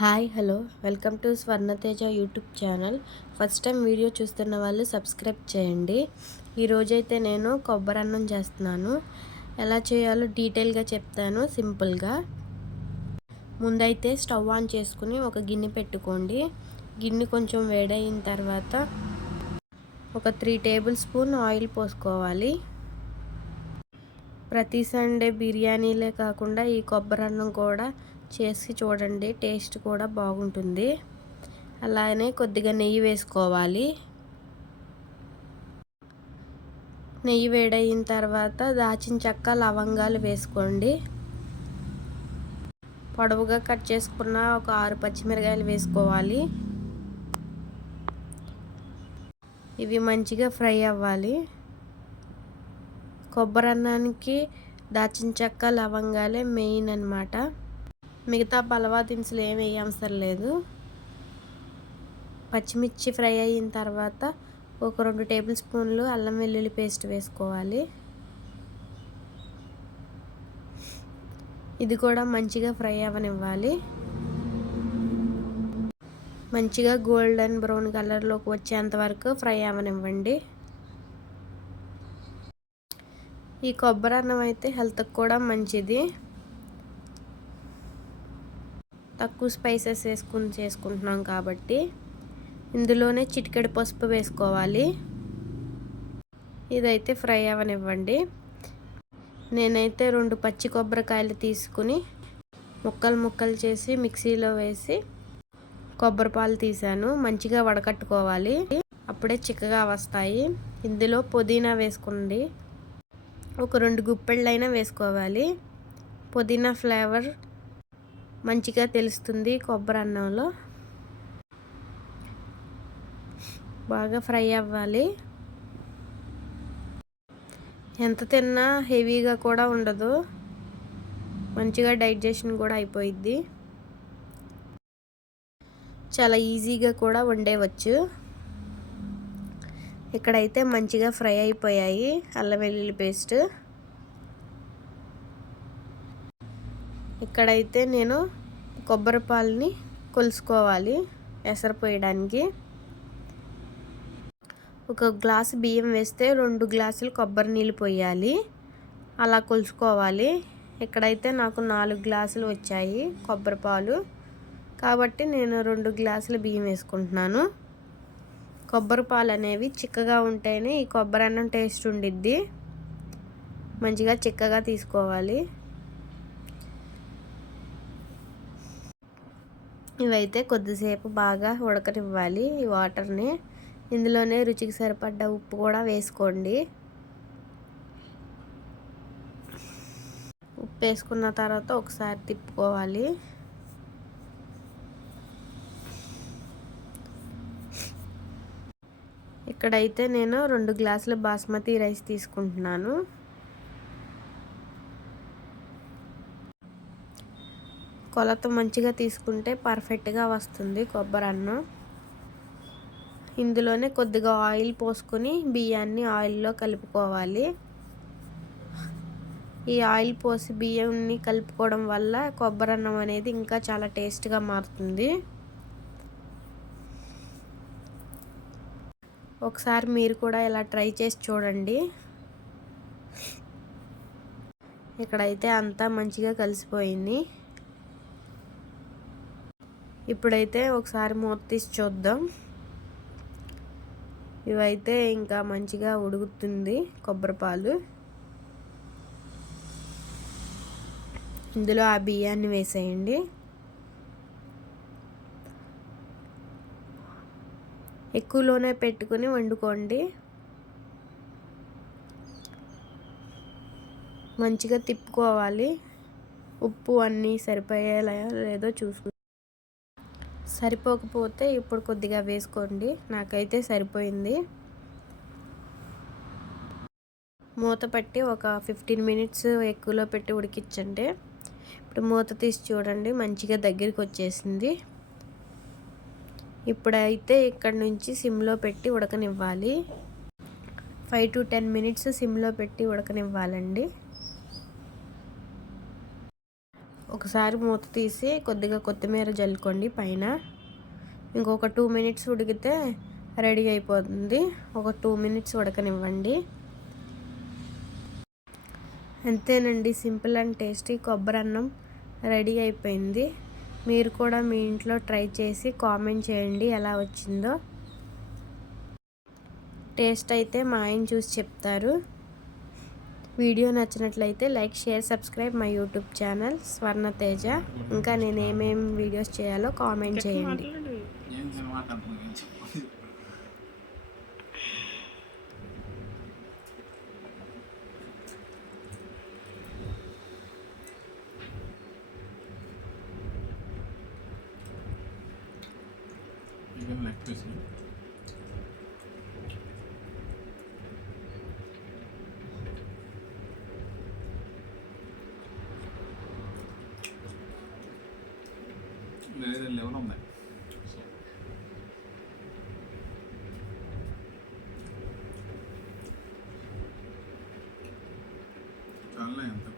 Hi hello welcome to Swarnateja YouTube channel. First time video చూస్తున్న వాళ్ళు subscribe చేయండి. ఈరోజైతే నేను కొబ్బరి అన్నం చేస్తున్నాను. ఎలా చేయాలో డీటెయిల్గా చెప్తాను సింపుల్గా. ముందైతే స్టవ్ ఆన్ చేసుకుని ఒక గిన్నె పెట్టుకోండి. గిన్నె కొంచెం వేడైన తర్వాత ఒక 3 టేబుల్ స్పూన్ ఆయిల్ పోసుకోవాలి. ప్రతి సండే బిర్యానీలే కాకుండా ఈ కొబ్బరి అన్నం కూడా చేసి చూడండి, టేస్ట్ కూడా బాగుంటుంది. అలానే కొద్దిగా నెయ్యి వేసుకోవాలి. నెయ్యి వేడయిన తర్వాత దాచిన చెక్క, లవంగాలు వేసుకోండి. పొడవుగా కట్ చేసుకున్న ఒక 6 పచ్చిమిరకాయలు వేసుకోవాలి. ఇవి మంచిగా ఫ్రై అవ్వాలి. కొబ్బరి అన్నానికి దాచిన చెక్క, లవంగాలే మెయిన్ అన్నమాట. మిగతా పలవా దినుసులు ఏమి వేయవసరం లేదు. పచ్చిమిర్చి ఫ్రై అయిన తర్వాత ఒక 2 టేబుల్ స్పూన్లు అల్లం వెల్లుల్లి పేస్ట్ వేసుకోవాలి. ఇది కూడా మంచిగా ఫ్రై అవ్వనివ్వాలి. మంచిగా గోల్డెన్ బ్రౌన్ కలర్లోకి వచ్చేంత వరకు ఫ్రై అవ్వనివ్వండి. ఈ కొబ్బరి అన్నం అయితే హెల్త్కి కూడా మంచిది. తక్కువ స్పైసెస్ వేసుకుని చేసుకుంటున్నాం కాబట్టి ఇందులోనే చిటికెడు పసుపు వేసుకోవాలి. ఇదైతే ఫ్రై అవ్వనివ్వండి. నేనైతే 2 పచ్చి కొబ్బరికాయలు తీసుకుని ముక్కలు చేసి మిక్సీలో వేసి కొబ్బరి పాలు తీసాను. మంచిగా వడకట్టుకోవాలి, అప్పుడే చిక్కగా వస్తాయి. ఇందులో పుదీనా వేసుకోండి. ఒక 2 గుప్పెళ్ళైనా వేసుకోవాలి. పుదీనా ఫ్లేవర్ మంచిగా తెలుస్తుంది కొబ్బరి అన్నంలో. బాగా ఫ్రై అవ్వాలి. ఎంత తిన్నా హెవీగా కూడా ఉండదు, మంచిగా డైజెషన్ కూడా అయిపోయిద్ది. చాలా ఈజీగా కూడా వండేయవచ్చు. ఇక్కడైతే మంచిగా ఫ్రై అయిపోయాయి అల్లం వెల్లుల్లి పేస్ట్. ఇక్కడైతే నేను కొబ్బరి పాలని కొలుసుకోవాలి ఎసరు పోయడానికి. ఒక గ్లాసు బియ్యం వేస్తే 2 గ్లాసులు కొబ్బరి నీళ్ళు పోయాలి, అలా కొలుసుకోవాలి. ఇక్కడైతే నాకు 4 గ్లాసులు వచ్చాయి కొబ్బరి పాలు, కాబట్టి నేను 2 గ్లాసుల బియ్యం వేసుకుంటున్నాను. కొబ్బరి పాలు అనేవి చిక్కగా ఉంటేనే ఈ కొబ్బరి అన్నం టేస్ట్ ఉండిద్ది. మంచిగా చిక్కగా తీసుకోవాలి. ఇవైతే కొద్దిసేపు బాగా ఉడకనివ్వాలి ఈ వాటర్ని. ఇందులోనే రుచికి సరిపడ్డ ఉప్పు కూడా వేసుకోండి. ఉప్పు వేసుకున్న తర్వాత ఒకసారి తిప్పుకోవాలి. ఇక్కడైతే నేను 2 గ్లాసుల బాస్మతి రైస్ తీసుకుంటున్నాను. కొలత మంచిగా తీసుకుంటే పర్ఫెక్ట్గా వస్తుంది కొబ్బరి అన్నం. ఇందులోనే కొద్దిగా ఆయిల్ పోసుకొని బియ్యాన్ని ఆయిల్లో కలుపుకోవాలి. ఈ ఆయిల్ పోసి బియ్యాన్ని కలుపుకోవడం వల్ల కొబ్బరి అన్నం అనేది ఇంకా చాలా టేస్ట్గా మారుతుంది. ఒకసారి మీరు కూడా ఇలా ట్రై చేసి చూడండి. ఇక్కడైతే అంతా మంచిగా కలిసిపోయింది. ఇప్పుడైతే ఒకసారి మూత తీసి చూద్దాం. ఇవైతే ఇంకా మంచిగా ఉడుకుతుంది కొబ్బరి పాలు. ఇందులో ఆ బియ్యాన్ని వేసేయండి. ఎక్కువలోనే పెట్టుకుని వండుకోండి. మంచిగా తిప్పుకోవాలి. ఉప్పు అన్నీ సరిపోయేలా లేదో చూసుకో. సరిపోకపోతే ఇప్పుడు కొద్దిగా వేసుకోండి. నాకైతే సరిపోయింది. మూత పెట్టి ఒక 15 మినిట్స్ ఎక్కువలో పెట్టి ఉడికించండి. ఇప్పుడు మూత తీసి చూడండి, మంచిగా దగ్గరికి వచ్చేసింది. ఇప్పుడైతే ఇక్కడ నుంచి సిమ్లో పెట్టి ఉడకనివ్వాలి. 5 to 10 మినిట్స్ సిమ్లో పెట్టి ఉడకనివ్వాలండి. ఒకసారి మూత తీసి కొద్దిగా కొత్తిమీర జల్లుకోండి పైన. ఇంకొక 2 మినిట్స్ ఉడికితే రెడీ అయిపోతుంది. ఒక 2 మినిట్స్ ఉడకనివ్వండి. అంతేనండి, సింపుల్ అండ్ టేస్టీ కొబ్బరి అన్నం రెడీ అయిపోయింది. మీరు కూడా మీ ఇంట్లో ట్రై చేసి కామెంట్ చేయండి ఎలా వచ్చిందో. టేస్ట్ అయితే మా ఆయన చూసి చెప్తారు. వీడియో నచ్చినట్లయితే like, share, subscribe my YouTube channel Swarnateja. ఇంకా నేను ఏమేమి వీడియోస్ చేయాలో కామెంట్ చేయండి. లేదు లెవెన్ ఉంది. చాలా ఎంత